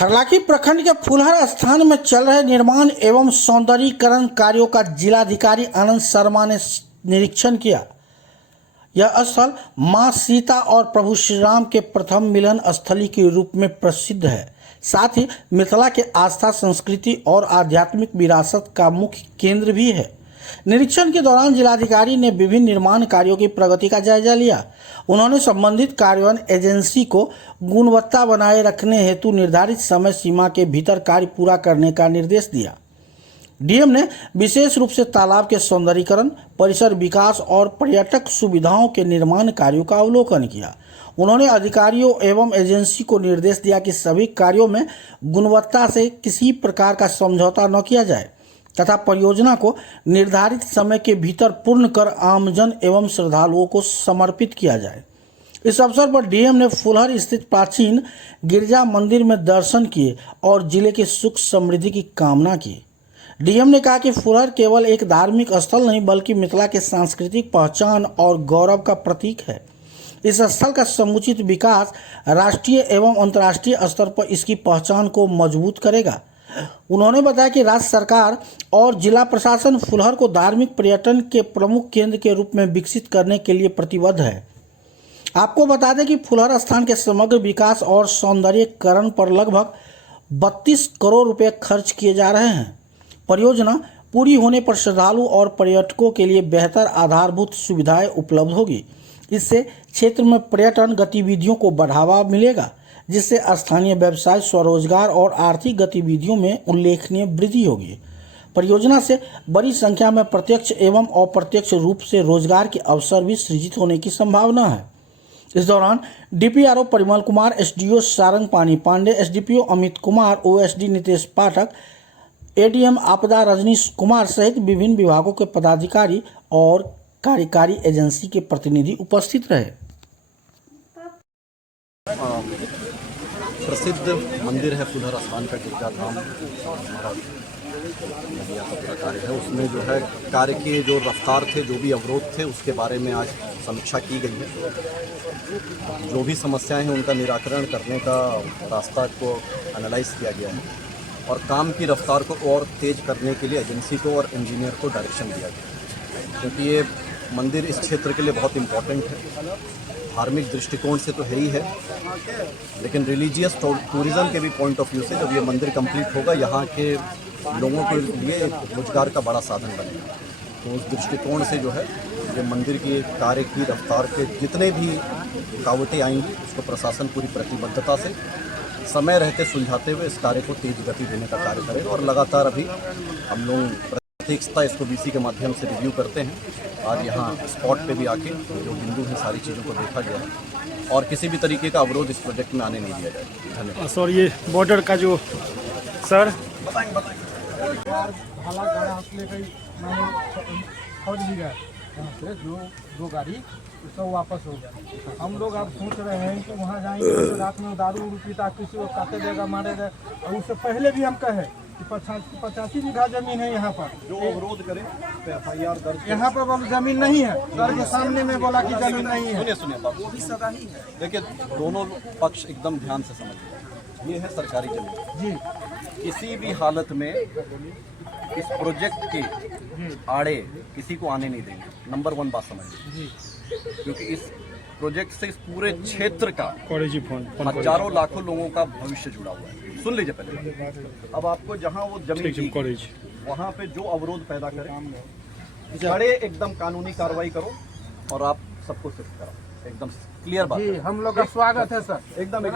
हरलाखी प्रखंड के फुलहर स्थान में चल रहे निर्माण एवं सौंदर्यीकरण कार्यों का जिलाधिकारी आनंद शर्मा ने निरीक्षण किया। यह स्थल मां सीता और प्रभु श्री राम के प्रथम मिलन स्थली के रूप में प्रसिद्ध है। साथ ही मिथिला के आस्था, संस्कृति और आध्यात्मिक विरासत का मुख्य केंद्र भी है। निरीक्षण के दौरान जिलाधिकारी ने विभिन्न निर्माण कार्यों की प्रगति का जायजा लिया। उन्होंने संबंधित कार्यान्वयन एजेंसी को गुणवत्ता बनाए रखने हेतु निर्धारित समय सीमा के भीतर कार्य पूरा करने का निर्देश दिया। डीएम ने विशेष रूप से तालाब के सौंदर्यीकरण, परिसर विकास और पर्यटक सुविधाओं के निर्माण कार्यों का अवलोकन किया। उन्होंने अधिकारियों एवं एजेंसी को निर्देश दिया कि सभी कार्यों में गुणवत्ता से किसी प्रकार का समझौता न किया जाए तथा परियोजना को निर्धारित समय के भीतर पूर्ण कर आमजन एवं श्रद्धालुओं को समर्पित किया जाए। इस अवसर पर डीएम ने फुलहर स्थित प्राचीन गिरजा मंदिर में दर्शन किए और जिले की सुख समृद्धि की कामना की। डीएम ने कहा कि फुलहर केवल एक धार्मिक स्थल नहीं बल्कि मिथिला के सांस्कृतिक पहचान और गौरव का प्रतीक है। इस स्थल का समुचित विकास राष्ट्रीय एवं अंतर्राष्ट्रीय स्तर पर इसकी पहचान को मजबूत करेगा। उन्होंने बताया कि राज्य सरकार और जिला प्रशासन फुलहर को धार्मिक पर्यटन के प्रमुख केंद्र के रूप में विकसित करने के लिए प्रतिबद्ध है। आपको बता दें कि फुलहर स्थान के समग्र विकास और सौंदर्यीकरण पर लगभग 32 करोड़ रुपए खर्च किए जा रहे हैं। परियोजना पूरी होने पर श्रद्धालु और पर्यटकों के लिए बेहतर आधारभूत सुविधाएं उपलब्ध होगी। इससे क्षेत्र में पर्यटन गतिविधियों को बढ़ावा मिलेगा, जिससे स्थानीय व्यवसाय, स्वरोजगार और आर्थिक गतिविधियों में उल्लेखनीय वृद्धि होगी। परियोजना से बड़ी संख्या में प्रत्यक्ष एवं अप्रत्यक्ष रूप से रोजगार के अवसर भी सृजित होने की संभावना है। इस दौरान डीपीआरओ परिमल कुमार, एसडीओ सारंग पानी पांडे, एसडीपीओ अमित कुमार, ओएसडी नितेश पाठक, एडीएम आपदा रजनीश कुमार सहित विभिन्न विभागों के पदाधिकारी और कार्यकारी एजेंसी के प्रतिनिधि उपस्थित रहे। प्रसिद्ध मंदिर है फुलहर स्थान का गिरजा धाम, हमारा नदिया का कार्य है। उसमें जो है कार्य के जो रफ्तार थे, जो भी अवरोध थे, उसके बारे में आज समीक्षा की गई है। जो भी समस्याएं हैं उनका निराकरण करने का रास्ता को एनालाइज किया गया है और काम की रफ्तार को और तेज करने के लिए एजेंसी को और इंजीनियर को डायरेक्शन दिया गया, क्योंकि ये मंदिर इस क्षेत्र के लिए बहुत इम्पोर्टेंट है। धार्मिक दृष्टिकोण से तो है ही है, लेकिन रिलीजियस टूरिज़्म के भी पॉइंट ऑफ व्यू से जब ये मंदिर कंप्लीट होगा, यहाँ के लोगों के लिए रोजगार का बड़ा साधन बनेगा। तो उस दृष्टिकोण से जो है ये मंदिर की कार्य की रफ्तार के जितने भी रुकावटें आएंगी, उसको प्रशासन पूरी प्रतिबद्धता से समय रहते सुलझाते हुए इस कार्य को तेज गति देने का कार्य करेगा। और लगातार अभी हम लोग प्रत्यक्षता इसको बीसी के माध्यम से रिव्यू करते हैं। आज यहाँ स्पॉट पे भी आके जो बिंदु हैं सारी चीज़ों को देखा गया है और किसी भी तरीके का अवरोध इस प्रोजेक्ट में आने नहीं दिया जाएगा। धन्यवाद। सर, ये बॉर्डर का जो सर जो गाड़ी सब वापस हो गया। हम लोग अब सोच रहे हैं कि वहाँ जाएंगे तो रात में दारू पीता, किसी को काटे देगा, मारेगा। और उससे पहले भी हम कहे कि 85 बीघा जमीन है यहाँ पर, जो अवरोध करें तो FIR दर्ज। यहाँ पर बोल जमीन नहीं है, सर के सामने में बोला कि जमीन नहीं है। सुनिए बाबू, वो भी सदा ही है। देखिए, दोनों पक्ष एकदम ध्यान से समझिए। ये है सरकारी जमीन जी। किसी भी हालत में इस प्रोजेक्ट के आड़े किसी को आने नहीं देंगे। नंबर 1 बात समझिए, क्योंकि इस प्रोजेक्ट से इस पूरे क्षेत्र का हजारों लाखों लोगों का भविष्य जुड़ा हुआ है। सुन लीजिए पहले। अब आपको जहां वो जमीन वहां पे जो अवरोध पैदा करे, खड़े एकदम कानूनी कार्रवाई करो और आप सबको शिफ्ट कराओ। एकदम क्लियर बात। हम लोग का स्वागत है सर। एकदम